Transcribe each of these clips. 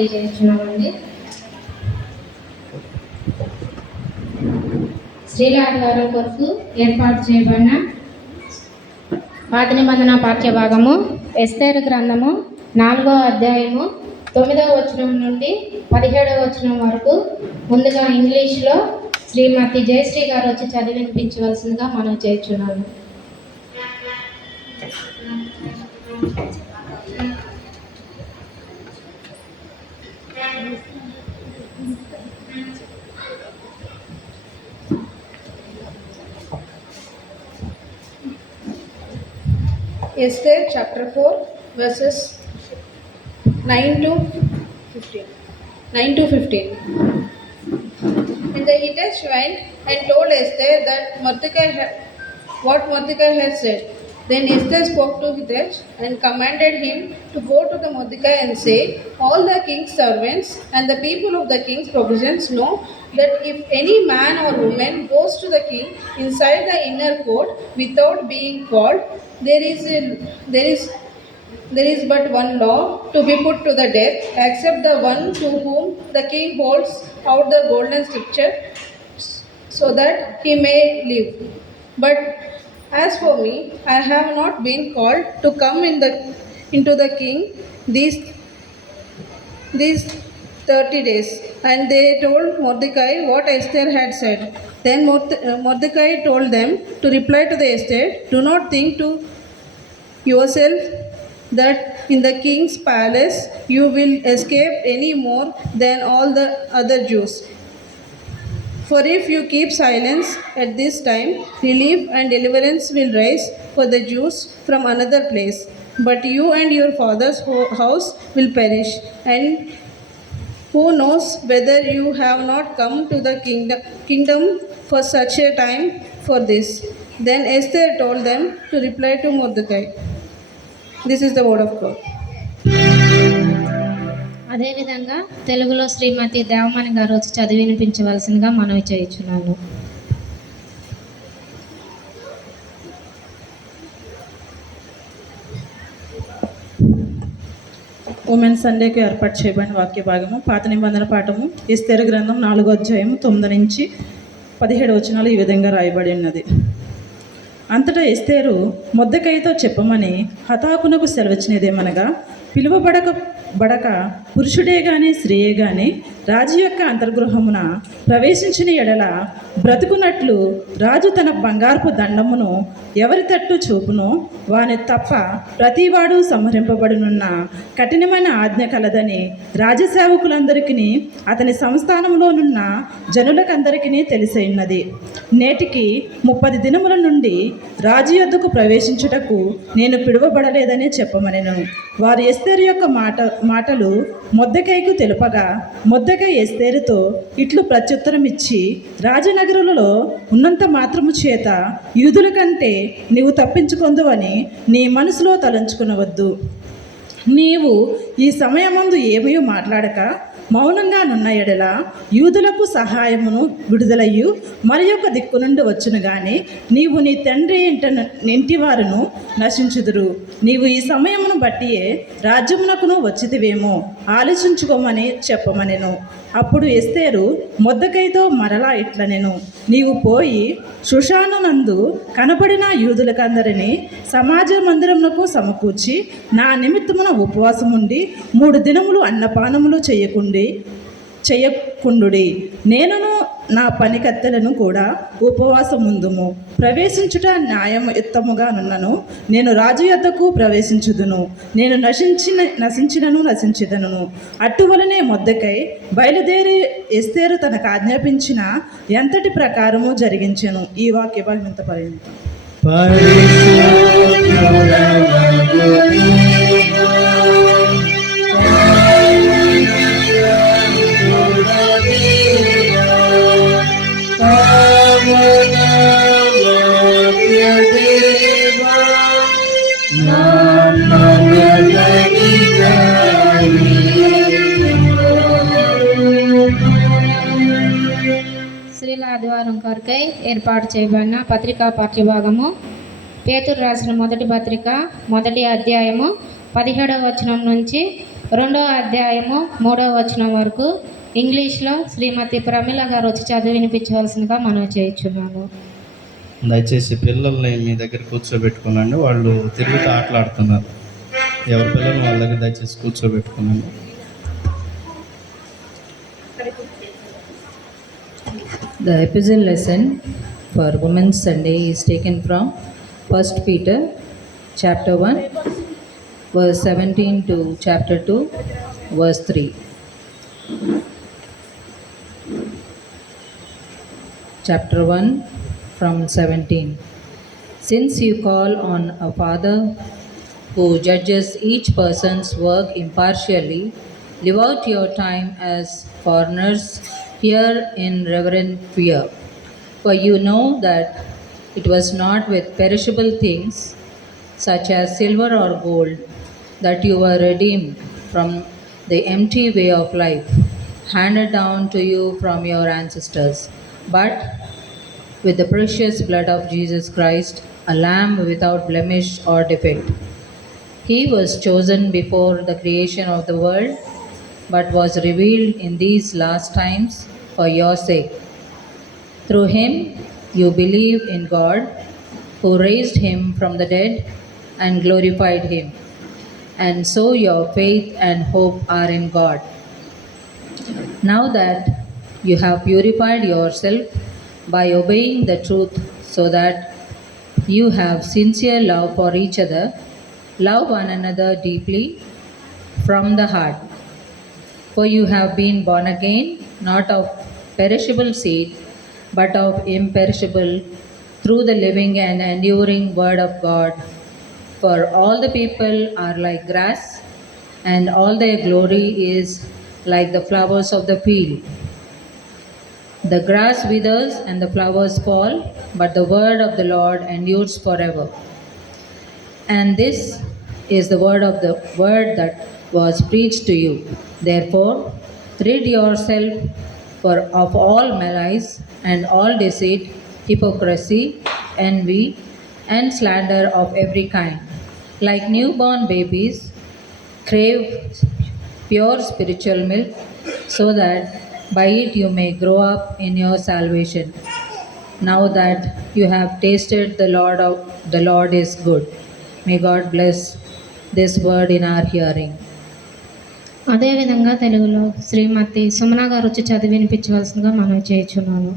తెలియజేస్తున్నామండి. శ్రీలాడ్ గారి కొరకు ఏర్పాటు చేయబడిన పాత నిబంధన పాఠ్య భాగము ఎస్తేరు గ్రంథము 4వ అధ్యాయము 9వ వచనం నుండి 17వ వచనం వరకు ముందుగా ఇంగ్లీష్లో శ్రీమతి జయశ్రీ గారు వచ్చి చదివినిపించవలసిందిగా మనం చేస్తున్నాము. Esther chapter 4 verses 9 to 15. And the Hittites went and told Esther that what Mordecai had said. Then Esther spoke to Hittites and commanded him to go to the Mordecai and say, all the king's servants and the people of the king's provisions know that if any man or woman goes to the king inside the inner court without being called, there is but one law to be put to the death, except the one to whom the king holds out the golden scepter, so that he may live. But as for me, I have not been called to come into the king these 30 days. And they told Mordecai what Esther had said. Then Mordecai told them to reply to the Esther, do not think to yourself that in the king's palace you will escape any more than all the other Jews. For if you keep silence at this time, relief and deliverance will rise for the Jews from another place. But you and your father's house will perish. And who knows whether you have not come to the kingdom for such a time for this. Then Esther told them to reply to Mordecai. This is the word of God. అదేవిధంగా తెలుగులో శ్రీమతి దేవమణి గారు వచ్చి చదివి వినిపించవలసిందిగా మనవి చేయుచున్నాను. Women సండేకి ఏర్పాటు చేయబడిన వాక్య భాగము పాత నిబంధన పాఠము ఎస్తేరు గ్రంథం 4వ అధ్యాయం 9 నుంచి 17 వచనాలు ఈ విధంగా రాయబడి ఉన్నది. అంతటా ఎస్తేరు మొర్దెకైతో చెప్పమని హతాకునకు సెలవిచ్చినదేమనగా, పిలువబడక పురుషుడే గాని స్త్రీయే గాని రాజు యొక్క అంతర్గృహమున ప్రవేశించిన ఎడల బ్రతుకున్నట్లు రాజు తన బంగారపు దండమును ఎవరి తట్టు చూపునో వాని తప్ప ప్రతివాడు సంహరింపబడునున్న కఠినమైన ఆజ్ఞ కలదని రాజసేవకులందరికీ అతని సంస్థానంలోనున్న జనులకందరికీ తెలిసైనది. నేటికి 30 దినముల నుండి రాజు యొద్దకు ప్రవేశించుటకు నేను పిలువబడలేదని చెప్పమనెను. వారు ఎస్తేరు యొక్క మాటలు మొర్దెకైకు తెలుపగా, మొర్దెకై ఎస్తేరుతో ఇట్లు ప్రత్యుత్తరం ఇచ్చి, రాజనగరులలో ఉన్నంత మాత్రము చేత యూదుల కంటే నీవు తప్పించుకొందువని నీ మనసులో తలంచుకునవద్దు. నీవు ఈ సమయమందు ఏమీ మాట్లాడక మౌనంగా నున్న ఎడల యూదులకు సహాయమును విడుదలయ్యు మరి యొక్క దిక్కు నుండి వచ్చును గాని నీవు నీ తండ్రి ఇంటి వారును నశించుదురు. నీవు ఈ సమయమును బట్టియే రాజ్యమునకును వచ్చితివేమో ఆలోచించుకోమని చెప్పమనెను. అప్పుడు ఎస్తేరు మొర్దెకైతో మరలా ఇట్లనెను, నీవు పోయి షుషానునందు కనబడిన యూదులకందరినీ సమాజ మందిరమునకు సమకూర్చి నా నిమిత్తమున ఉపవాసం ఉండి 3 దినములు అన్నపానములు చేయకుండుడి. నేనును నా పనికత్తెలను కూడా ఉపవాసముందుము. ప్రవేశించుట న్యాయయుక్తముగా నున్నను. నేను రాజు యొద్దకు ప్రవేశించుదును. నేను నశించిదను. అట్టువలనే మొర్దెకై బయలుదేరి ఎస్తేరు తనకు ఆజ్ఞాపించిన ఎంతటి ప్రకారము జరిగించెను. ఈ వాక్య భాగం ఇంత పర్యంతం. శ్రీల ఆదివారం కొరకై ఏర్పాటు చేయబడిన పత్రికా పాఠ్యభాగము పేతురు రాసిన మొదటి పత్రిక 1వ అధ్యాయము 17వ వచనం నుంచి 2వ అధ్యాయము 3వ వచనం వరకు ఇంగ్లీష్లో శ్రీమతి ప్రమిళ గారు వచ్చి చదివి వినిపించవలసిందిగా మనం చేయించున్నాము. దయచేసి పిల్లల్ని మీ దగ్గర కూర్చోబెట్టుకోనండి, వాళ్ళు తిరుగుతూ ఆటలాడుతున్నారు. ఎవరి పిల్లల్ని వాళ్ళ దగ్గర దయచేసి కూర్చోబెట్టుకోనండి. The epistle lesson for Women's Sunday is taken from 1 Peter chapter 1 verse 17 to chapter 2 verse 3. Chapter 1 from 17. Since you call on a Father who judges each person's work impartially, live out your time as foreigners here in reverent fear. For you know that it was not with perishable things such as silver or gold that you were redeemed from the empty way of life handed down to you from your ancestors, but with the precious blood of Jesus Christ, a lamb without blemish or defect. He was chosen before the creation of the world, but was revealed in these last times for your sake. Through him you believe in God, who raised him from the dead and glorified him, and so your faith and hope are in God. Now that you have purified yourself by obeying the truth, so that you have sincere love for each other, love one another deeply from the heart. For you have been born again, not of perishable seed, but of imperishable, through the living and enduring word of God. For all the people are like grass, and all their glory is like the flowers of the field. The grass withers and the flowers fall, but the word of the Lord endures forever. And this is the word that was preached to you. Therefore, rid yourself of all malice and all deceit, hypocrisy, envy, and slander of every kind. Like newborn babies, crave pure spiritual milk, so that by it you may grow up in your salvation. Now that you have tasted the Lord is good. May God bless this word in our hearing. అదేవిధంగా తెలుగులో శ్రీమతి సుమన గారు వచ్చి చదివి వినిపించవలసిందిగా మనం చేయించున్నాము.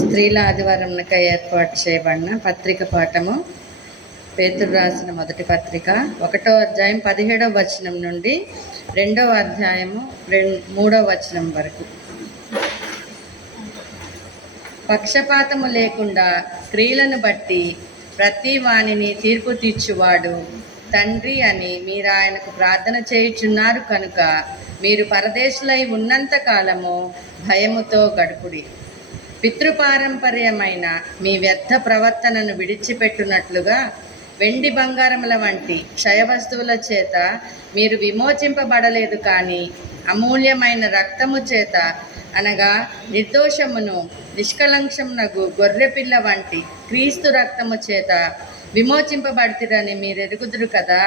స్త్రీల ఆదివారంనక ఏర్పాటు చేయబడిన పత్రిక పాఠము పేతురు రాసిన మొదటి పత్రిక 1వ అధ్యాయం 17వ వచనం నుండి 2వ అధ్యాయము 3వ వచనం వరకు. పక్షపాతము లేకుండా స్త్రీలను బట్టి ప్రతి వానిని తీర్పు తీర్చువాడు తండ్రి అని మీరు ఆయనకు ప్రార్థన చేయుచున్నారు కనుక మీరు పరదేశులై ఉన్నంత కాలము భయముతో గడుపుడి. పితృపారంపర్యమైన మీ వ్యర్థ ప్రవర్తనను విడిచిపెట్టునట్లుగా వెండి బంగారముల వంటి క్షయ వస్తువుల చేత మీరు విమోచింపబడలేదు, కానీ అమూల్యమైన రక్తము చేత, అనగా నిర్దోషమును నిష్కలంక్షమునగు గొర్రెపిల్ల వంటి క్రీస్తు రక్తము చేత విమోచింపబడితిరని మీరు ఎరుగుదురు కదా.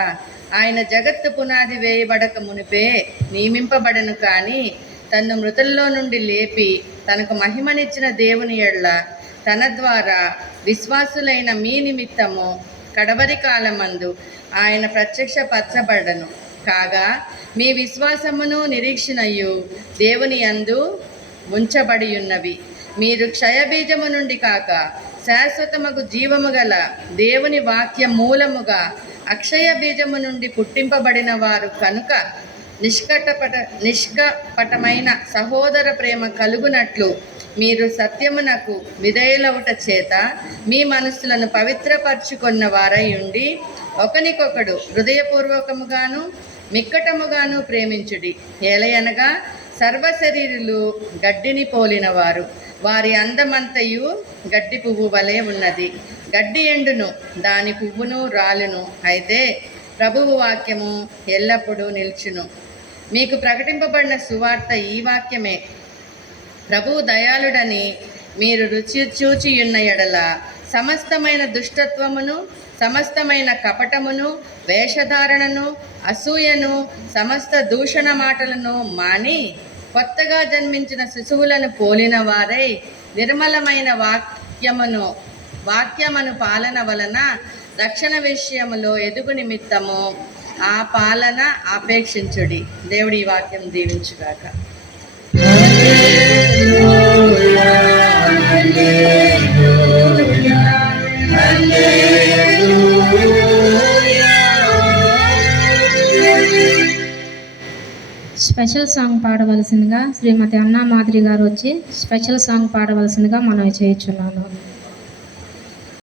ఆయన జగత్తు పునాది వేయబడక మునిపే నియమింపబడను, కానీ తన్ను మృతుల్లో నుండి లేపి తనకు మహిమనిచ్చిన దేవుని ఎడల తన ద్వారా విశ్వాసులైన మీ నిమిత్తము కడవరి కాలమందు ఆయన ప్రత్యక్షపరచబడను. కాగా మీ విశ్వాసమును నిరీక్షణయు దేవుని యందు ఉంచబడి ఉన్నవి. మీరు క్షయబీజము నుండి కాక శాశ్వతమగు జీవము గల దేవుని వాక్య మూలముగా అక్షయ బీజము నుండి పుట్టింపబడిన వారు కనుక నిష్కపటమైన సహోదర ప్రేమ కలుగునట్లు మీరు సత్యమునకు విధేయులవుట చేత మీ మనస్సులను పవిత్రపరచుకున్న వారై ఉండి ఒకనికొకడు హృదయపూర్వకముగాను మిక్కటముగాను ప్రేమించుడి. ఏలయనగా సర్వశరీరులు గడ్డిని పోలినవారు, వారి అందమంతయు గడ్డి పువ్వు వలె ఉన్నది. గడ్డి ఎండును, దాని పువ్వును రాలును, అయితే ప్రభువు వాక్యము ఎల్లప్పుడూ నిల్చును. మీకు ప్రకటింపబడిన సువార్త ఈ వాక్యమే. ప్రభువు దయాళుడని మీరు రుచి చూచియున్న ఎడల సమస్తమైన దుష్టత్వమును, సమస్తమైన కపటమును, వేషధారణను, అసూయను, సమస్త దూషణ మాటలను మాని కొత్తగా జన్మించిన శిశువులను పోలిన వారై నిర్మలమైన వాక్యమును పాలన వలన రక్షణ విషయములో ఎదుగు నిమిత్తము ఆ పాలన అపేక్షించుడి. దేవుడి ఈ వాక్యం దీవించుగాక. స్పెషల్ సాంగ్ పాడవలసిందిగా శ్రీమతి అన్నా మాదిరి గారు వచ్చి స్పెషల్ సాంగ్ పాడవలసిందిగా మనవి చేయుచున్నాను.